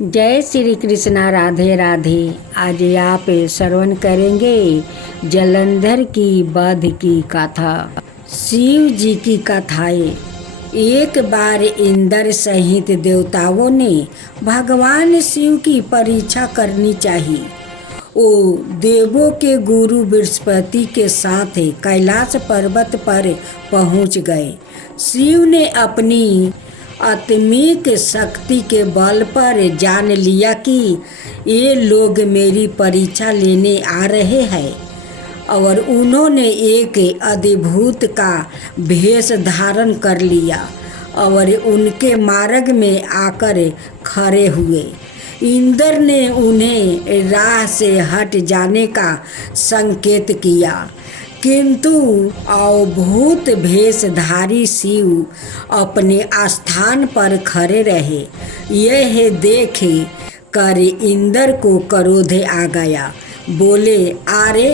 जय श्री कृष्णा। राधे राधे। आज आप श्रवण करेंगे जलंधर की वध की कथा। शिव जी की कथाएं। एक बार इंद्र सहित देवताओं ने भगवान शिव की परीक्षा करनी चाहिए। वो देवों के गुरु बृहस्पति के साथ कैलाश पर्वत पर पहुंच गए। शिव ने अपनी आत्मिक शक्ति के बल पर जान लिया कि ये लोग मेरी परीक्षा लेने आ रहे हैं और उन्होंने एक अद्भुत का भेष धारण कर लिया और उनके मार्ग में आकर खड़े हुए। इंद्र ने उन्हें राह से हट जाने का संकेत किया, किंतु अद्भुत भेषधारी शिव अपने स्थान पर खड़े रहे। यह देख कर इंद्र को क्रोध आ गया। बोले, अरे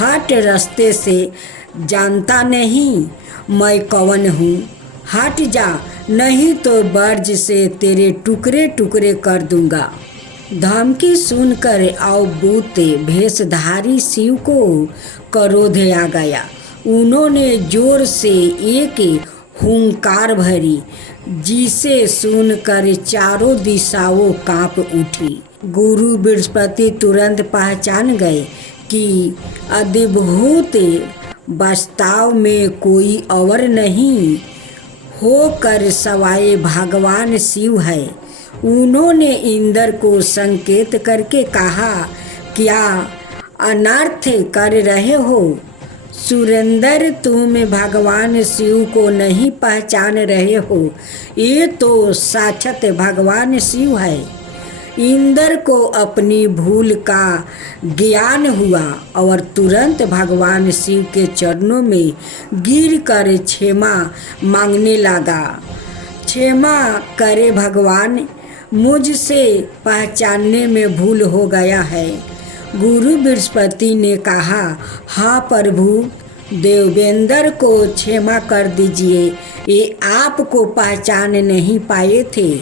हट रास्ते से, जानता नहीं मैं कौन हूँ? हट जा, नहीं तो बर्ज से तेरे टुकड़े टुकड़े कर दूंगा। धमकी सुनकर अद्भुत भेषधारी शिव को क्रोध आ गया। उन्होंने जोर से एक हुंकार भरी, जिसे सुनकर चारों दिशाओं कांप उठी। गुरु बृहस्पति तुरंत पहचान गए कि अद्भुत वास्तव में कोई और नहीं होकर सवाए भगवान शिव है। उन्होंने इंद्र को संकेत करके कहा, क्या अनर्थ कर रहे हो? सुरेंद्र, तुम भगवान शिव को नहीं पहचान रहे हो। ये तो साक्षात भगवान शिव है। इंद्र को अपनी भूल का ज्ञान हुआ और तुरंत भगवान शिव के चरणों में गिरकर क्षमा मांगने लगा। क्षमा करे भगवान, मुझसे पहचानने में भूल हो गया है। गुरु बृहस्पति ने कहा, हाँ प्रभु, देवेंद्र को क्षमा कर दीजिए। ये आपको पहचान नहीं पाए थे।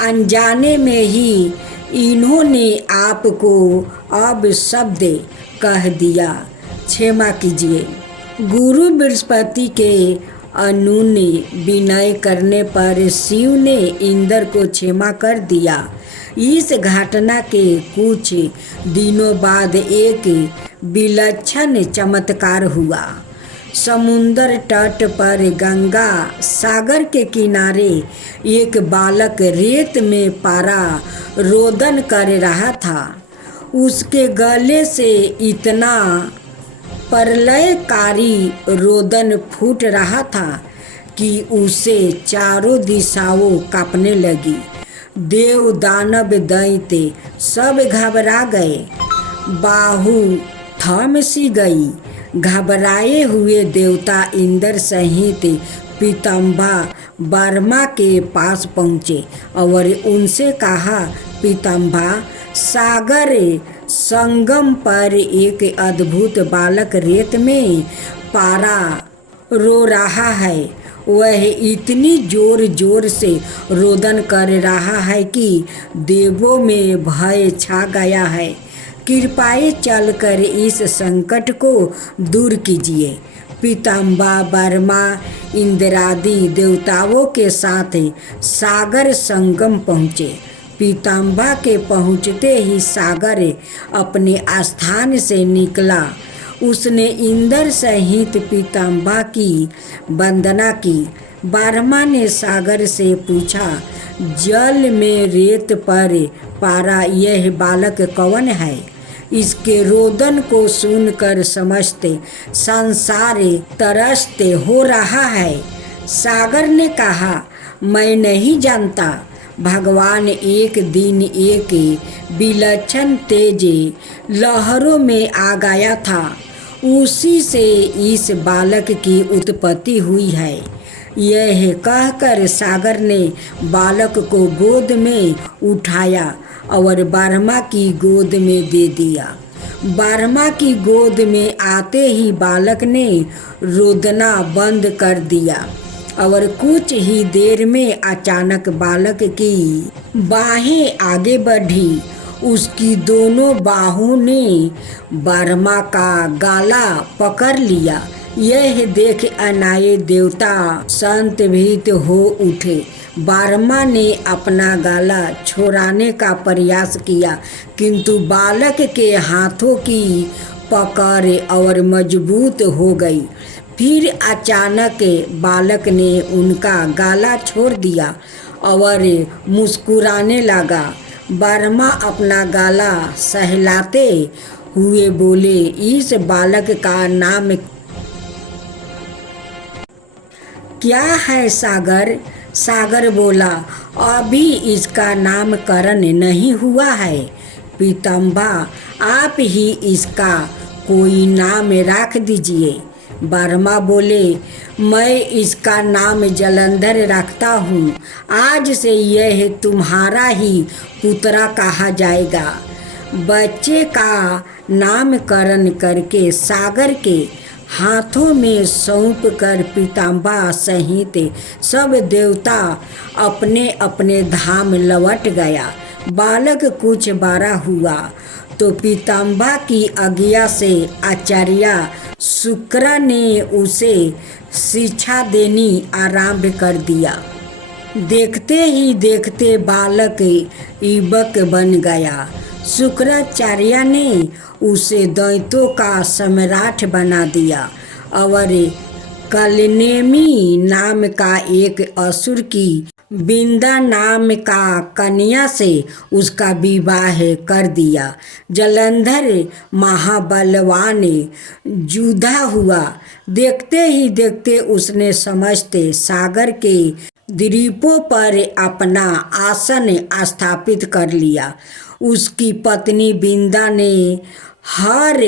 अनजाने में ही इन्होंने आपको अब शब्द कह दिया, क्षमा कीजिए। गुरु बृहस्पति के अनुने विनय करने पर शिव ने इंद्र को क्षमा कर दिया। इस घटना के कुछ दिनों बाद एक विलक्षण चमत्कार हुआ। समुद्र तट पर गंगा सागर के किनारे एक बालक रेत में पारा रोदन कर रहा था। उसके गले से इतना प्रलयकारी रोदन फूट रहा था कि उसे चारों दिशाओं कांपने लगी। देव दानव दैत्य सब घबरा गए। बाहु थम सी गई। घबराए हुए देवता इंद्र सहित पीताम्बा वर्मा के पास पहुँचे और उनसे कहा, पीताम्बा, सागर संगम पर एक अद्भुत बालक रेत में पारा रो रहा है। वह इतनी जोर जोर से रोदन कर रहा है कि देवों में भय छा गया है। कृपया चलकर इस संकट को दूर कीजिए। पीताम्बा वर्मा इंद्रादि देवताओं के साथ सागर संगम पहुँचे। पीताम्बा के पहुँचते ही सागर अपने स्थान से निकला। उसने इंद्र सहित पीताम्बा की वंदना की। वर्मा ने सागर से पूछा, जल में रेत पर पारा यह बालक कौन है? इसके रोदन को सुनकर समस्त संसार तरसते हो रहा है। सागर ने कहा, मैं नहीं जानता। भगवान एक दिन एक विलक्षण तेज लहरों में आ गया था। उसी से इस बालक की उत्पत्ति हुई है। यह कहकर सागर ने बालक को गोद में उठाया और वर्मा की गोद में दे दिया। वर्मा की गोद में आते ही बालक ने रोदना बंद कर दिया और कुछ ही देर में अचानक बालक की बाहें आगे बढ़ी। उसकी दोनों बाहों ने बर्मा का गाला पकड़ लिया। यह देख अनाए देवता संत भीत हो उठे। बर्मा ने अपना गाला छोड़ाने का प्रयास किया, किंतु बालक के हाथों की पकड़ और मजबूत हो गई। फिर अचानक बालक ने उनका गाला छोड़ दिया और मुस्कुराने लगा। बर्मा अपना गाला सहलाते हुए बोले, इस बालक का नाम क्या है सागर? सागर बोला, अभी इसका नामकरण नहीं हुआ है। पीताम्बा, आप ही इसका कोई नाम रख दीजिए। बर्मा बोले, मैं इसका नाम जलंधर रखता हूँ। आज से यह तुम्हारा ही पुत्रा कहा जाएगा। बच्चे का नामकरण करके सागर के हाथों में सौंप कर पीताम्बा सहित सब देवता अपने अपने धाम लौट गया। बालक कुछ बड़ा हुआ तो पीताम्बा की आज्ञा से आचार्य शुक्र ने उसे शिक्षा देनी आरंभ कर दिया। देखते ही देखते बालक युवक बन गया। शुक्राचार्य ने उसे दैत्यों का सम्राट बना दिया और कलनेमी नाम का एक असुर की बिंदा नाम का कन्या से उसका विवाह कर दिया। जलंधर महाबलवान योद्धा हुआ। देखते ही देखते उसने समस्त सागर के द्वीपों पर अपना आसन स्थापित कर लिया। उसकी पत्नी बिंदा ने हर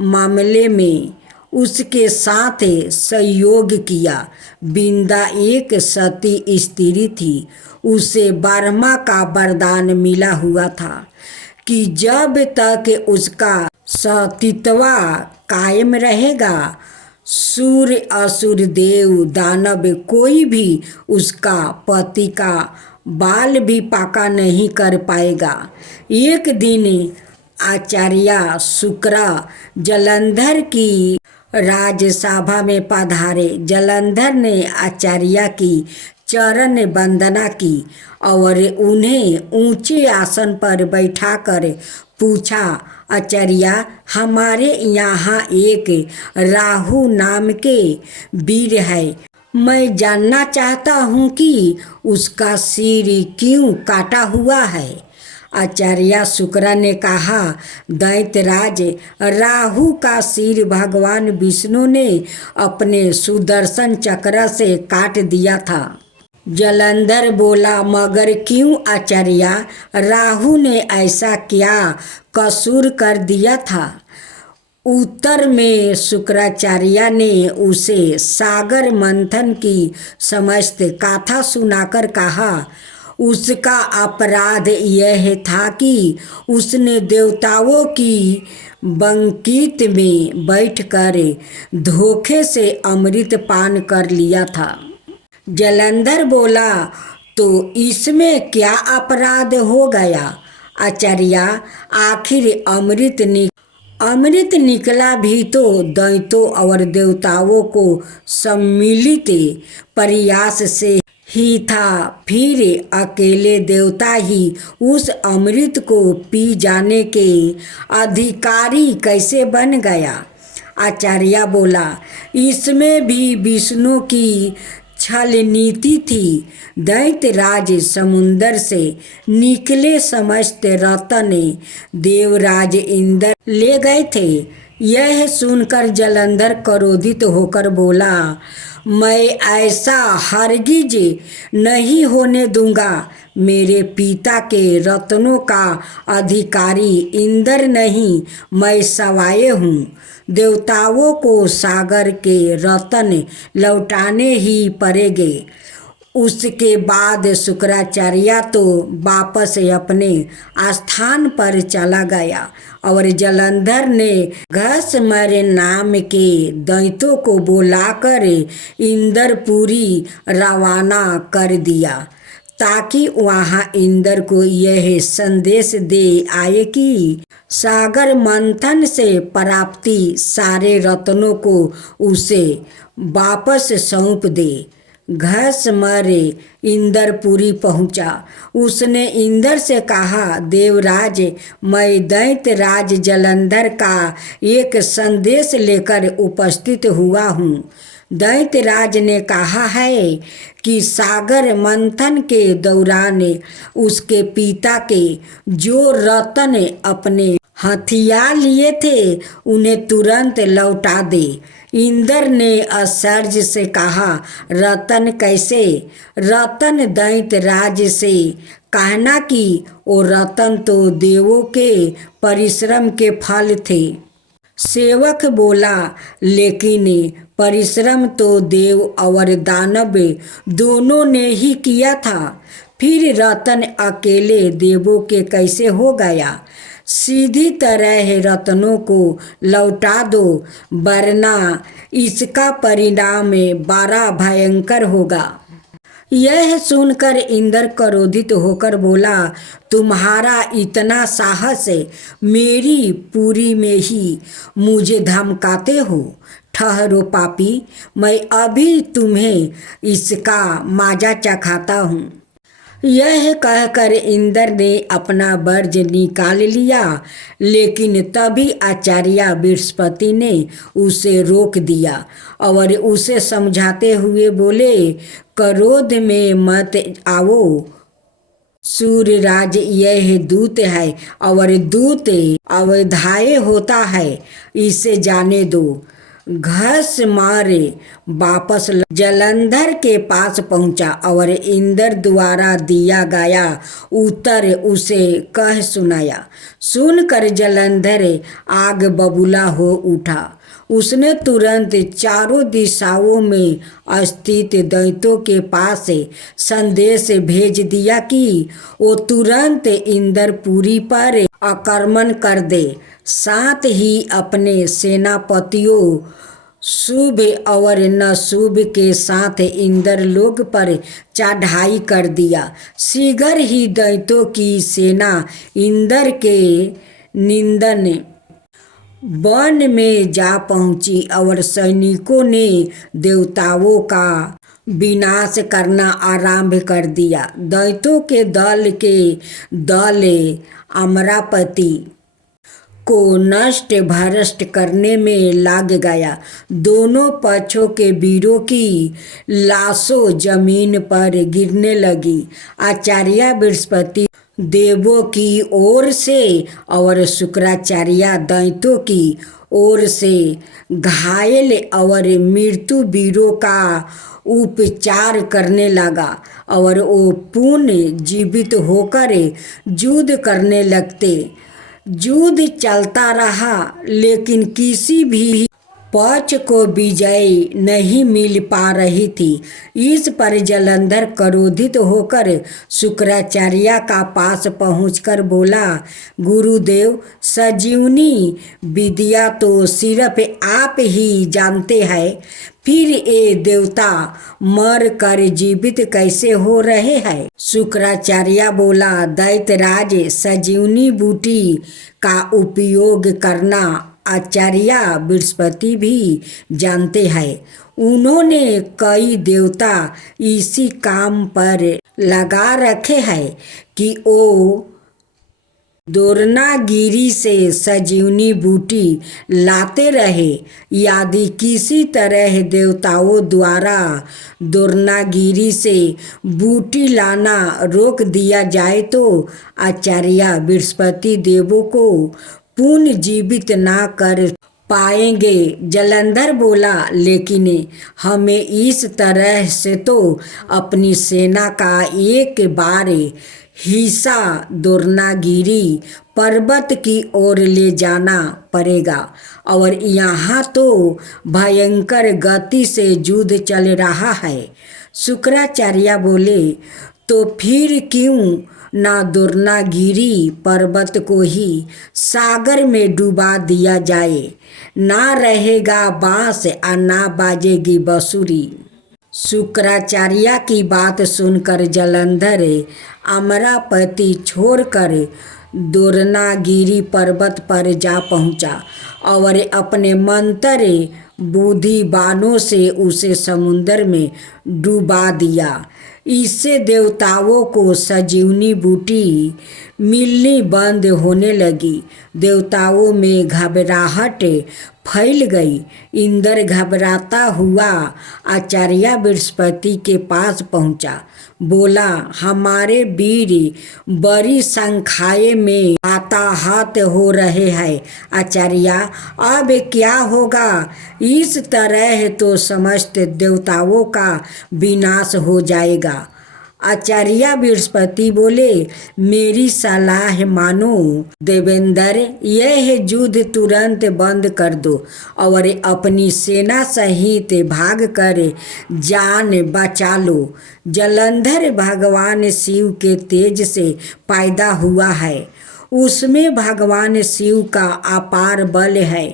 मामले में उसके साथ सहयोग किया। बिंदा एक सती स्त्री थी। उसे बर्मा का वरदान मिला हुआ था कि जब तक उसका सतीत्व कायम रहेगा, सूर असुर देव दानव कोई भी उसका पति का बाल भी पाका नहीं कर पाएगा। एक दिन आचार्य शुक्र जलंधर की राजसभा में पधारे। जलंधर ने आचार्य की चरण वंदना की और उन्हें ऊंचे आसन पर बैठाकर पूछा, आचार्य, हमारे यहाँ एक राहु नाम के वीर है। मैं जानना चाहता हूँ कि उसका सिर क्यों काटा हुआ है। आचार्य शुक्र ने कहा, दैत्यराज, राहु का सिर भगवान विष्णु ने अपने सुदर्शन चक्र से काट दिया था। जलंधर बोला, मगर क्यों आचार्य? राहु ने ऐसा क्या कसूर कर दिया था? उत्तर में शुक्राचार्य ने उसे सागर मंथन की समस्त कथा सुनाकर कहा, उसका अपराध यह था कि उसने देवताओं की बंकित में बैठकर धोखे से अमृत पान कर लिया था। जलंधर बोला, तो इसमें क्या अपराध हो गया आचार्य? आखिर अमृत निकला भी तो दैत्यों और देवताओं को सम्मिलित प्रयास से ही था। फिर अकेले देवता ही उस अमृत को पी जाने के अधिकारी कैसे बन गया? आचार्य बोला, इसमें भी विष्णु की छल नीति थी। दैत्यराज समुंदर से निकले समस्त रत्न देवराज इंद्र ले गए थे। यह सुनकर जलंधर क्रोधित होकर बोला, मैं ऐसा हरगिज नहीं होने दूंगा। मेरे पिता के रत्नों का अधिकारी इंद्र नहीं, मैं सवाए हूँ। देवताओं को सागर के रत्न लौटाने ही पड़ेंगे। उसके बाद शुक्राचार्य तो वापस अपने स्थान पर चला गया और जलंधर ने घसमर नाम के दैत्यों को बुलाकर इंद्रपुरी रवाना कर दिया। ताकि वहाँ इंद्र को यह संदेश दे आए कि सागर मंथन से प्राप्ति सारे रत्नों को उसे वापस सौंप दे। घस मरे इंद्रपुरी पहुंचा। उसने इंद्र से कहा, देवराज, मैं दैत्य राज जलंधर का एक संदेश लेकर उपस्थित हुआ हूँ। दैत्यराज ने कहा है कि सागर मंथन के दौरान उसके पिता के जो रत्न अपने हथियार लिए थे उन्हें तुरंत लौटा दे। इंद्र ने आश्चर्य से कहा, रतन कैसे? रतन दैत्यराज से कहना कि वो रतन तो देवों के परिश्रम के फल थे। सेवक बोला, लेकिन परिश्रम तो देव और दानव दोनों ने ही किया था, फिर रतन अकेले देवों के कैसे हो गया? सीधी तरह रत्नों को लौटा दो, वरना इसका परिणाम बड़ा भयंकर होगा। यह सुनकर इंद्र क्रोधित होकर बोला, तुम्हारा इतना साहस मेरी पुरी में ही मुझे धमकाते हो? ठहरो पापी, मैं अभी तुम्हें इसका माजा चखाता हूँ। यह कहकर इंद्र ने अपना वर्ज निकाल लिया, लेकिन तभी आचार्य बृहस्पति ने उसे रोक दिया और उसे समझाते हुए बोले, क्रोध में मत आओ। सूर्यराज यह दूत है और दूत अवधाय होता है, इसे जाने दो। घस मारे वापस जलंधर के पास पहुंचा और इंद्र द्वारा दिया गया उत्तर उसे कह सुनाया। सुनकर जलंधर आग बबूला हो उठा। उसने तुरंत चारों दिशाओं में स्थित दैत्यों के पास संदेश भेज दिया कि वो तुरंत इंद्रपुरी पर आक्रमण कर दे। साथ ही अपने सेनापतियों शुभ और नशुभ के साथ इंद्रलोक पर चढ़ाई कर दिया। शीघ्र ही दैत्यों की सेना इंद्र के निंदन वन में जा पहुंची और सैनिकों ने देवताओं का विनाश करना आरंभ कर दिया। दैत्यों के दल अमरावती को नष्ट भ्रष्ट करने में लग गया। दोनों पक्षों के वीरों की लाशों जमीन पर गिरने लगी। आचार्य बृहस्पति देवों की ओर से और शुक्राचार्य दैत्यों की ओर से घायल और मृत्यु वीरों का उपचार करने लगा और वो पुनः जीवित होकर युद्ध करने लगते। युद्ध चलता रहा, लेकिन किसी भी पक्ष को विजय नहीं मिल पा रही थी। इस पर जलंधर क्रोधित होकर शुक्राचार्य का पास पहुंचकर बोला, गुरुदेव, संजीवनी विद्या तो सिर्फ आप ही जानते हैं, फिर ये देवता मर कर जीवित कैसे हो रहे हैं? शुक्राचार्य बोला, दैत्यराज, संजीवनी बूटी का उपयोग करना आचार्य बृहस्पति भी जानते हैं। उन्होंने कई देवता इसी काम पर लगा रखे हैं कि वो दोरनागिरी से संजीवनी बूटी लाते रहे। यदि किसी तरह देवताओं द्वारा दोरनागिरी से बूटी लाना रोक दिया जाए तो आचार्य बृहस्पति देवों को पुनः जीवित ना कर पाएंगे। जलंधर बोला, लेकिन हमें इस तरह से तो अपनी सेना का एक बार हिस्सा दोरनागिरी पर्वत की ओर ले जाना पड़ेगा और यहाँ तो भयंकर गति से युद्ध चल रहा है। शुक्राचार्य बोले, तो फिर क्यों ना दोरनागिरी पर्वत को ही सागर में डुबा दिया जाए? ना रहेगा बांस और ना बाजेगी बांसुरी। शुक्राचार्य की बात सुनकर जलंधर अमरापति छोड़कर दोरनागिरी पर्वत पर जा पहुंचा और अपने मंत्र बुद्धि बाणों से उसे समुद्र में डुबा दिया। इससे देवताओं को सजीवनी बूटी मिलनी बंद होने लगी। देवताओं में घबराहट फैल गई। इंद्र घबराता हुआ आचार्य बृहस्पति के पास पहुंचा। बोला, हमारे वीर बड़ी संख्या में हताहत हो रहे हैं। आचार्य, अब क्या होगा? इस तरह तो समस्त देवताओं का विनाश हो जाएगा। आचार्य बृहस्पति बोले, मेरी सलाह मानो देवेंद्र, यह युद्ध तुरंत बंद कर दो और अपनी सेना सहित भाग कर जान बचा लो। जलंधर भगवान शिव के तेज से पैदा हुआ है। उसमें भगवान शिव का अपार बल है।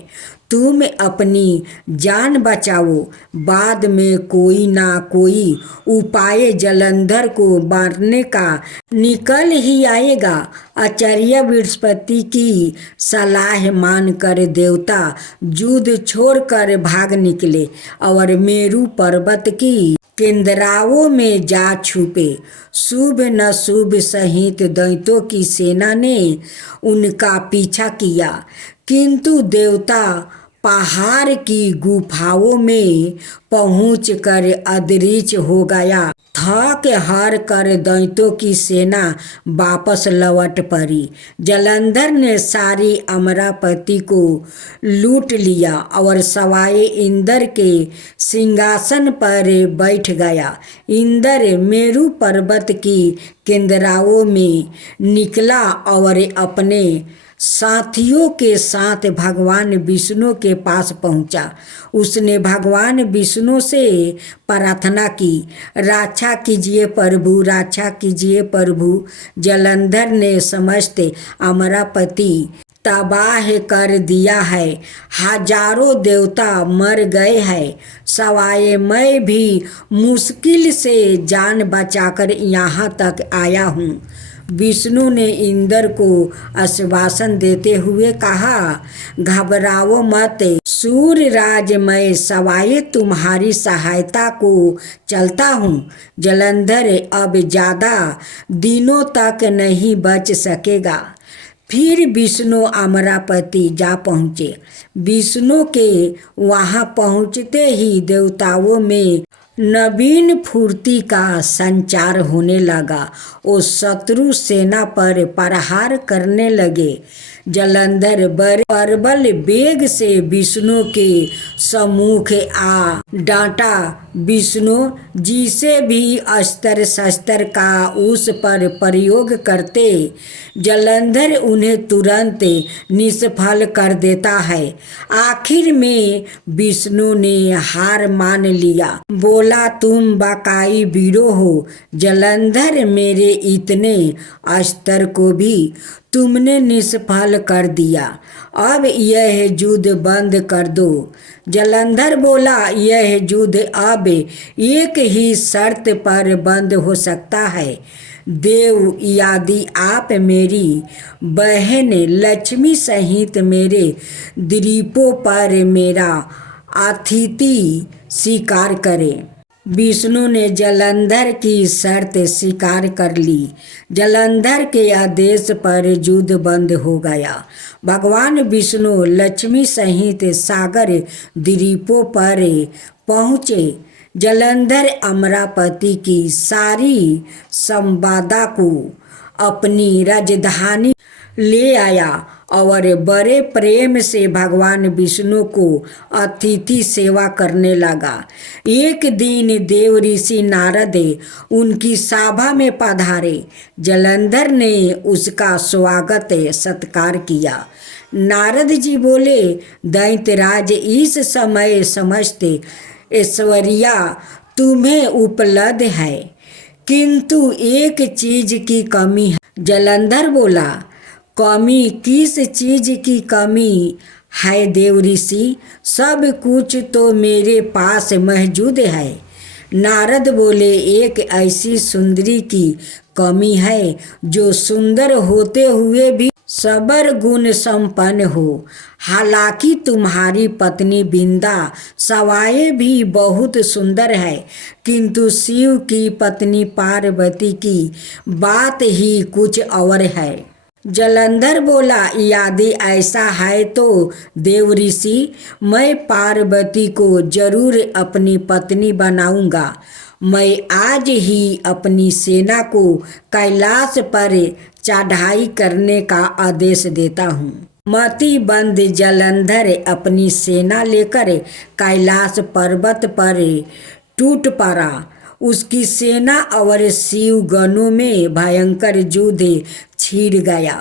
तुम अपनी जान बचाओ। बाद में कोई ना कोई उपाय जलंधर को मारने का निकल ही आएगा। आचार्य बृहस्पति की सलाह मानकर देवता युद्ध छोड़कर भाग निकले और मेरु पर्वत की केंद्राओं में जा छुपे। शुभ नशुभ सहित दैत्यों की सेना ने उनका पीछा किया, किंतु देवता पहाड़ की गुफाओं में पहुंचकर अदृश्य हो गया। थक हार कर दैत्यों की सेना वापस लौट पड़ी। जलंधर ने सारी अमरापति को लूट लिया और सवाए इंद्र के सिंहासन पर बैठ गया। इंद्र मेरु पर्वत की केंद्राओं में निकला और अपने साथियों के साथ भगवान विष्णु के पास पहुंचा। उसने भगवान विष्णु से प्रार्थना की, रक्षा कीजिए प्रभु, रक्षा कीजिए प्रभु। जलंधर ने समस्त अमरापति तबाह कर दिया है। हजारों देवता मर गए हैं। सवाए मैं भी मुश्किल से जान बचाकर यहाँ तक आया हूँ। विष्णु ने इंद्र को आश्वासन देते हुए कहा, घबराओ मत सूर्यराज, मैं सवाए तुम्हारी सहायता को चलता हूँ। जलंधर अब ज़्यादा दिनों तक नहीं बच सकेगा। फिर विष्णु अमरापति जा पहुँचे। विष्णु के वहाँ पहुँचते ही देवताओं में नवीन फूर्ति का संचार होने लगा। वो शत्रु सेना पर प्रहार करने लगे। जलंधर बड़े प्रबल वेग से विष्णु के सम्मुख आ डांटा। विष्णु जिसे भी अस्त्र शस्त्र का उस पर प्रयोग करते, जलंधर उन्हें तुरंत निष्फल कर देता है। आखिर में विष्णु ने हार मान लिया। बोला, तुम बाकाई वीरो हो जलंधर, मेरे इतने अस्त्र को भी तुमने निष्फल कर दिया। अब यह युद्ध बंद कर दो। जलंधर बोला, यह युद्ध अब एक ही शर्त पर बंद हो सकता है। देव यदि आप मेरी बहन लक्ष्मी सहित मेरे द्वीपों पर मेरा अतिथि स्वीकार करें। विष्णु ने जलंधर की शर्त स्वीकार कर ली। जलंधर के आदेश पर युद्ध बंद हो गया। भगवान विष्णु लक्ष्मी सहित सागर द्वीपों पर पहुँचे। जलंधर अमरापति की सारी संपदा को अपनी राजधानी ले आया और बड़े प्रेम से भगवान विष्णु को अतिथि सेवा करने लगा। एक दिन देव ऋषि नारद उनकी सभा में पधारे। जलंधर ने उसका स्वागत सत्कार किया। नारद जी बोले, दैत्यराज, इस समय समस्त ऐश्वर्या तुम्हें उपलब्ध है, किंतु एक चीज की कमी है। जलंधर बोला, कमी? किस चीज की कमी है देव ऋषि? सब कुछ तो मेरे पास मौजूद है। नारद बोले, एक ऐसी सुंदरी की कमी है जो सुंदर होते हुए भी सबर गुण संपन्न हो। हालांकि तुम्हारी पत्नी बिंदा सवाए भी बहुत सुंदर है, किंतु शिव की पत्नी पार्वती की बात ही कुछ और है। जलंधर बोला, यदि ऐसा है तो देव ऋषि, मैं पार्वती को जरूर अपनी पत्नी बनाऊंगा। मैं आज ही अपनी सेना को कैलाश पर चढ़ाई करने का आदेश देता हूँ। मति बंद जलंधर अपनी सेना लेकर कैलाश पर्वत पर टूट पड़ा। उसकी सेना और शिव गणों में भयंकर युद्ध छिड़ गया।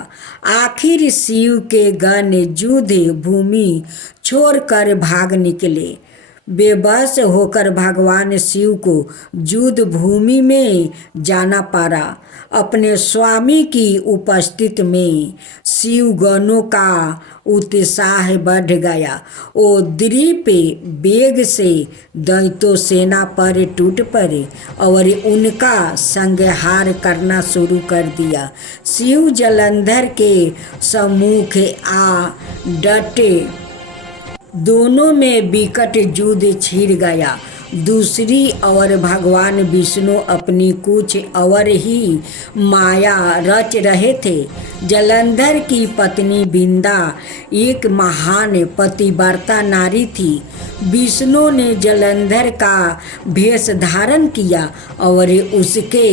आखिर शिव के गण युद्ध भूमि छोड़कर भाग निकले। बेबस होकर भगवान शिव को युद्ध भूमि में जाना पड़ा। अपने स्वामी की उपस्थिति में शिव गणों का उत्साह बढ़ गया। वो द्वीप वेग से दैत्य सेना पर टूट पड़े और उनका संहार करना शुरू कर दिया। शिव जलंधर के सम्मुख आ डटे। दोनों में विकट युद्ध छिड़ गया। दूसरी ओर भगवान विष्णु अपनी कुछ और ही माया रच रहे थे। जलंधर की पत्नी बिंदा एक महान पतिव्रता नारी थी। विष्णु ने जलंधर का भेष धारण किया और उसके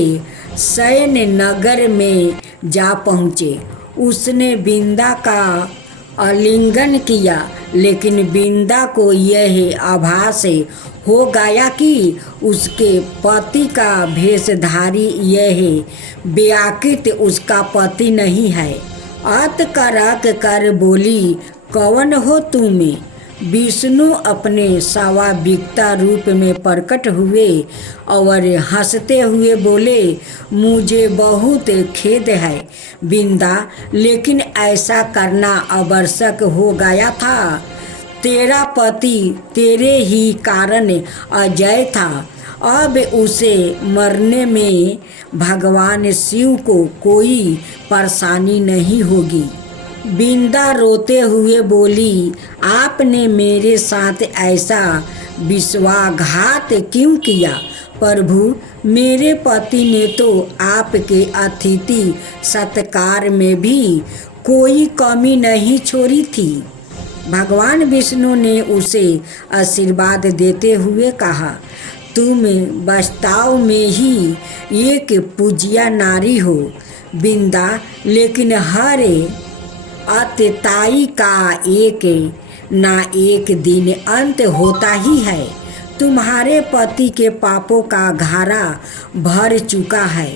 शयन नगर में जा पहुँचे। उसने बिंदा का आलिंगन किया, लेकिन बिंदा को यह आभास हो गया कि उसके पति का भेषधारी यह व्याकृत उसका पति नहीं है। अतकरक कर बोली, कौन हो तुम? विष्णु अपने स्वाभाविकता रूप में प्रकट हुए और हंसते हुए बोले, मुझे बहुत खेद है बिंदा, लेकिन ऐसा करना आवश्यक हो गया था। तेरा पति तेरे ही कारण अजय था। अब उसे मरने में भगवान शिव को कोई परेशानी नहीं होगी। बिंदा रोते हुए बोली, आपने मेरे साथ ऐसा विश्वासघात क्यों किया? प्रभु, मेरे पति ने तो आपके अतिथि सत्कार में भी कोई कमी नहीं छोड़ी थी। भगवान विष्णु ने उसे आशीर्वाद देते हुए कहा, तुम वास्तव में ही एक पूज्य नारी हो बिंदा, लेकिन हर अत्यताई का एक ना एक दिन अंत होता ही है। तुम्हारे पति के पापों का घारा भर चुका है,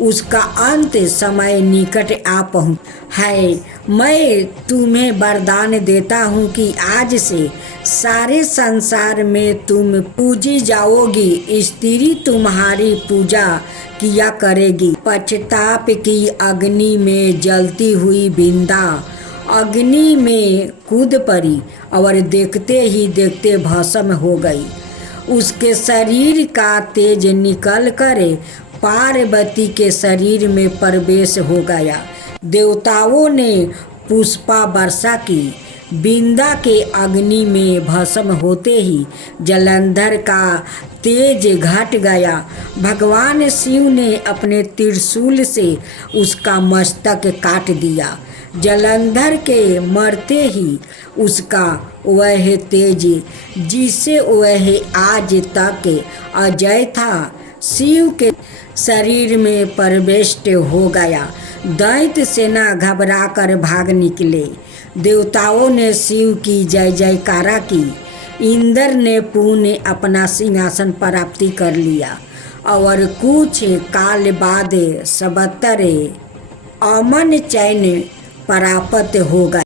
उसका अंत समय निकट आ पहुँच है। मैं तुम्हें वरदान देता हूँ कि आज से सारे संसार में तुम पूजी जाओगी। स्त्री तुम्हारी पूजा किया करेगी। पश्चाताप की अग्नि में जलती हुई बिंदा अग्नि में कूद पड़ी और देखते ही देखते भस्म हो गई। उसके शरीर का तेज निकल कर पार्वती के शरीर में प्रवेश हो गया। देवताओं ने पुष्पा वर्षा की। बिंदा के अग्नि में भस्म होते ही जलंधर का तेज घट गया। भगवान शिव ने अपने त्रिशूल से उसका मस्तक काट दिया। जलंधर के मरते ही उसका वह तेज जिससे वह आज तक अजय था, शिव के शरीर में प्रविष्ट हो गया। दैत्य सेना घबराकर भाग निकले। देवताओं ने शिव की जय जयकारा की। इंद्र ने पुण्य अपना सिंहासन प्राप्ति कर लिया और कुछ काल बाद सबतर अमन चैन प्राप्त हो गया।